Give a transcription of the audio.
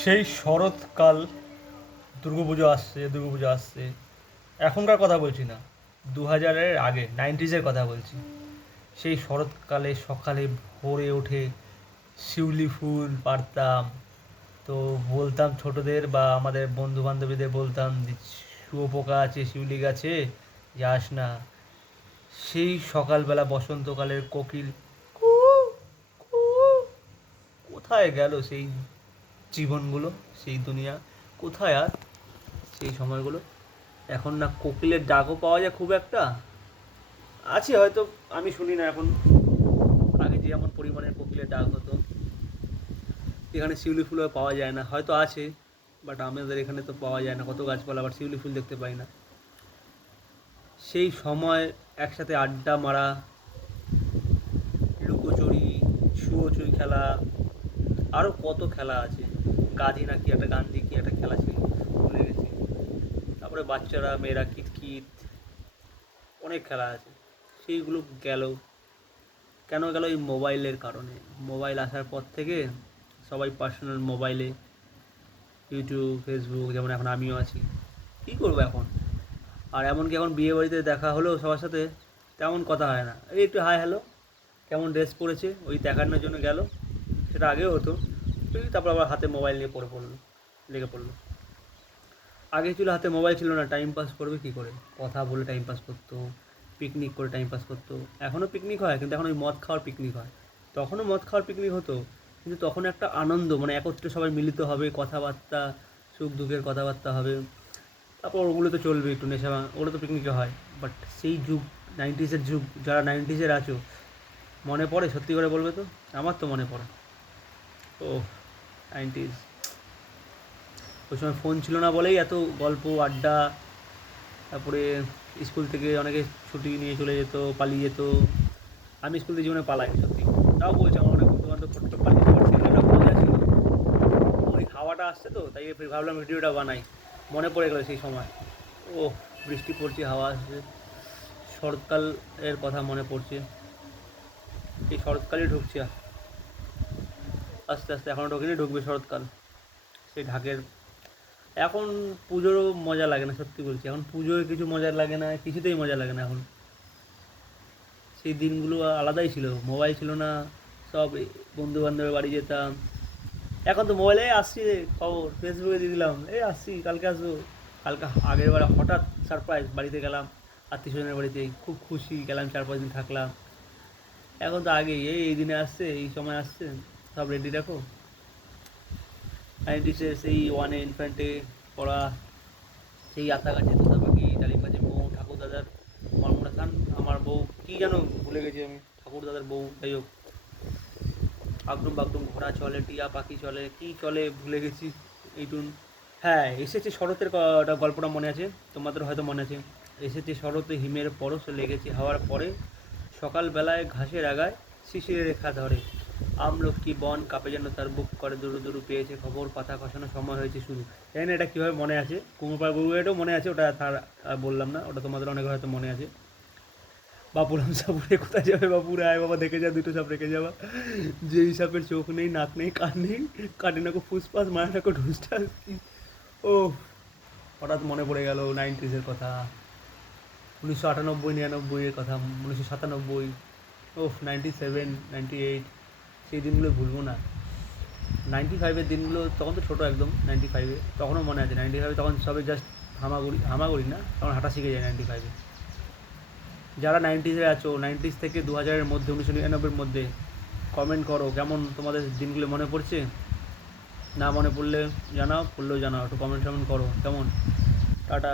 সেই শরৎকাল, দুর্গাপুজো আসছে। এখনকার কথা বলছি না, 2000-এর আগে, 90s-এর কথা বলছি। সেই শরৎকালে সকালে ভোরে উঠে শিউলি ফুল পাড়তাম। তো বলতাম ছোটদের বা আমাদের বন্ধু বান্ধবীদের বলতাম যে শুয়োপোকা আছে শিউলি গাছে, যাস না। সেই সকালবেলা বসন্তকালের কোকিল কু কু, কোথায় গেল সেই জীবনগুলো, সেই দুনিয়া, কোথায় আর সেই সময়গুলো? এখন না কোকিলের ডাকও পাওয়া যায় খুব একটা, আছে হয়তো, আমি শুনি না এখন। আগে যেমন পরিমাণের কোকিলের ডাক হতো, এখানে শিউলি ফুলও পাওয়া যায় না, হয়তো আছে, বাট আমাদের এখানে তো পাওয়া যায় না, কত গাছপালা, আবার শিউলি ফুল দেখতে পাই না। সেই সময় একসাথে আড্ডা মারা, লুকোচুরি, ছুঁয়োছুঁই খেলা, আরও কত খেলা আছে। গাধি না কি একটা, গান্ধী কি একটা খেলা ছিল, ভুলে গেছি। তারপরে বাচ্চারা মেয়েরা কিতকিত, অনেক খেলা আছে। সেইগুলো গেল, কেন গেল? এই মোবাইলের কারণে। মোবাইল আসার পর থেকে সবাই পার্সোনাল মোবাইলে, ইউটিউব, ফেসবুক, যেমন এখন আমিও আছি। কী করবো এখন? আর এমনকি এখন বিয়ে বাড়িতে দেখা হলেও সবার সাথে তেমন কথা হয় না, এই একটু হাই হ্যালো, কেমন ড্রেস পরেছে, ওই দেখানোর জন্য গেল। সেটা আগেও হতো, ওই তারপর আবার হাতে মোবাইল নিয়ে লেগে পড়লো। আগে ছিল হাতে মোবাইল ছিল না, টাইম পাস করবে কী করে, কথা বলে টাইম পাস করতো, পিকনিক করে টাইম পাস করতো। এখনও পিকনিক হয়, কিন্তু এখন ওই মদ খাওয়ার পিকনিক হয়। তখনও মদ খাওয়ার পিকনিক হতো, কিন্তু তখন একটা আনন্দ, মানে একত্রে সবাই মিলিত হবে, কথাবার্তা, সুখ দুঃখের কথাবার্তা হবে। তারপর ওগুলো তো চলবে, একটু নেশা ওগুলো তো পিকনিকে হয়। বাট সেই যুগ, 90s-এর যুগ, যারা 90s-এর আছো, মনে পড়ে? সত্যি করে বলবে তো? আমার তো মনে পড়ে। ও 90s, ওই সময় ফোন ছিল না বলেই এত গল্প আড্ডা। তারপরে স্কুল থেকে অনেকে ছুটি নিয়ে চলে যেত, পালিয়ে যেত। আমি স্কুল থেকে জীবনে পালাই সত্যি, তাও বলছি আমার অনেক বন্ধু বান্ধব ফটো পালিয়ে যাওয়ার ছিল, একটা মজা ছিল। ওই হাওয়াটা আসছে তো, তাই ভাবলাম ভিডিওটা বানাই, মনে পড়ে গেলো সেই সময়। ও, বৃষ্টি পড়ছে, হাওয়া আসছে, শরৎকাল এর কথা মনে পড়ছে। এই শরৎকালই ঢুকছে আস্তে আস্তে, এখনও ঢোকেনি, ঢুকবে শরৎকাল। সেই ঢাকের, এখন পুজোরও মজা লাগে না, সত্যি বলছি, এখন পুজোর কিছু মজা লাগে না, কিছুতেই মজা লাগে না এখন। সেই দিনগুলো আলাদাই ছিল, মোবাইল ছিল না, সব বন্ধু বান্ধবের বাড়ি যেতাম। এখন তো মোবাইলে আসছি রে খবর, ফেসবুকে দিয়ে দিলাম, এই আসছি, কালকে আসবো। কালকে আগের বার হঠাৎ সারপ্রাইজ, বাড়িতে গেলাম, আত্মীয় স্বজনের বাড়িতে, খুব খুশি, গেলাম, 4-5 দিন থাকলাম। এখন তো আগেই, এই দিনে আসছে, এই সময় আসছে, সব রেডি রাখো। 90s সেই ওয়ানে ইনফ্যান্টে পড়া, সেই আতা গাছে তোতা পাখি, ডালিম গাছে বউ, ঠাকুর দাদার মনমোনা খান, আমার বউ কী যেন ভুলে গেছি আমি, ঠাকুর দাদার বউ, যাই হোক, আগডুম বাগডুম ঘোড়া চলে, টিয়া পাখি চলে, কি চলে ভুলে গেছি। এইটুন, হ্যাঁ, এসেছে শরতের গল্পটা মনে আছে, তোমাদের হয়তো মনে আছে। এসেছে শরতে হিমের পরশ লেগেছে হাওয়ার পরে, সকালবেলায় ঘাসের আগায় শিশিরের রেখা ধরে, আমলকি বন কাঁপে যেন তার বুক করে, দুরু দুরু পেয়েছে খবর, পাতা খসানোর সময় হয়েছে শুরু। জানি না এটা কীভাবে মনে আছে, কুমোরপাড়া গরু এটাও মনে আছে, ওটা তার বললাম না, ওটা তোমাদের অনেক হয়তো মনে আছে। বাপুরাম সাপুরে কোথায় যাবে বাপুরে, আয় বাবা দেখে যা, দুটো সাপ রেখে যাওয়া, যেই সাপের চোখ নেই, নাক নেই, কান নেই, কাটে না কো ফুসফাস, মারে না কো ঢুসটাস। ও, হঠাৎ মনে পড়ে গেল 90s-এর কথা, 1998-99-এর কথা, 1997, ও 97, 98, সেই দিনগুলো ভুলবো না। 95-এর দিনগুলো, তখন তো ছোটো একদম, 95-এ তখনও মনে আছে। 95-এ তখন সবে জাস্ট হামাগুড়ি, হামাগুড়ি না, তখন হাঁটা শিখে যায় 95-এ। যারা 90s-এ আছো, 90s থেকে 2000-এর মধ্যে, 1999-এর মধ্যে, কমেন্ট করো কেমন তোমাদের দিনগুলো মনে পড়ছে। না মনে পড়লে জানাও, পড়লেও জানাও, একটু কমেন্ট টমেন্ট করো কেমন। টাটা।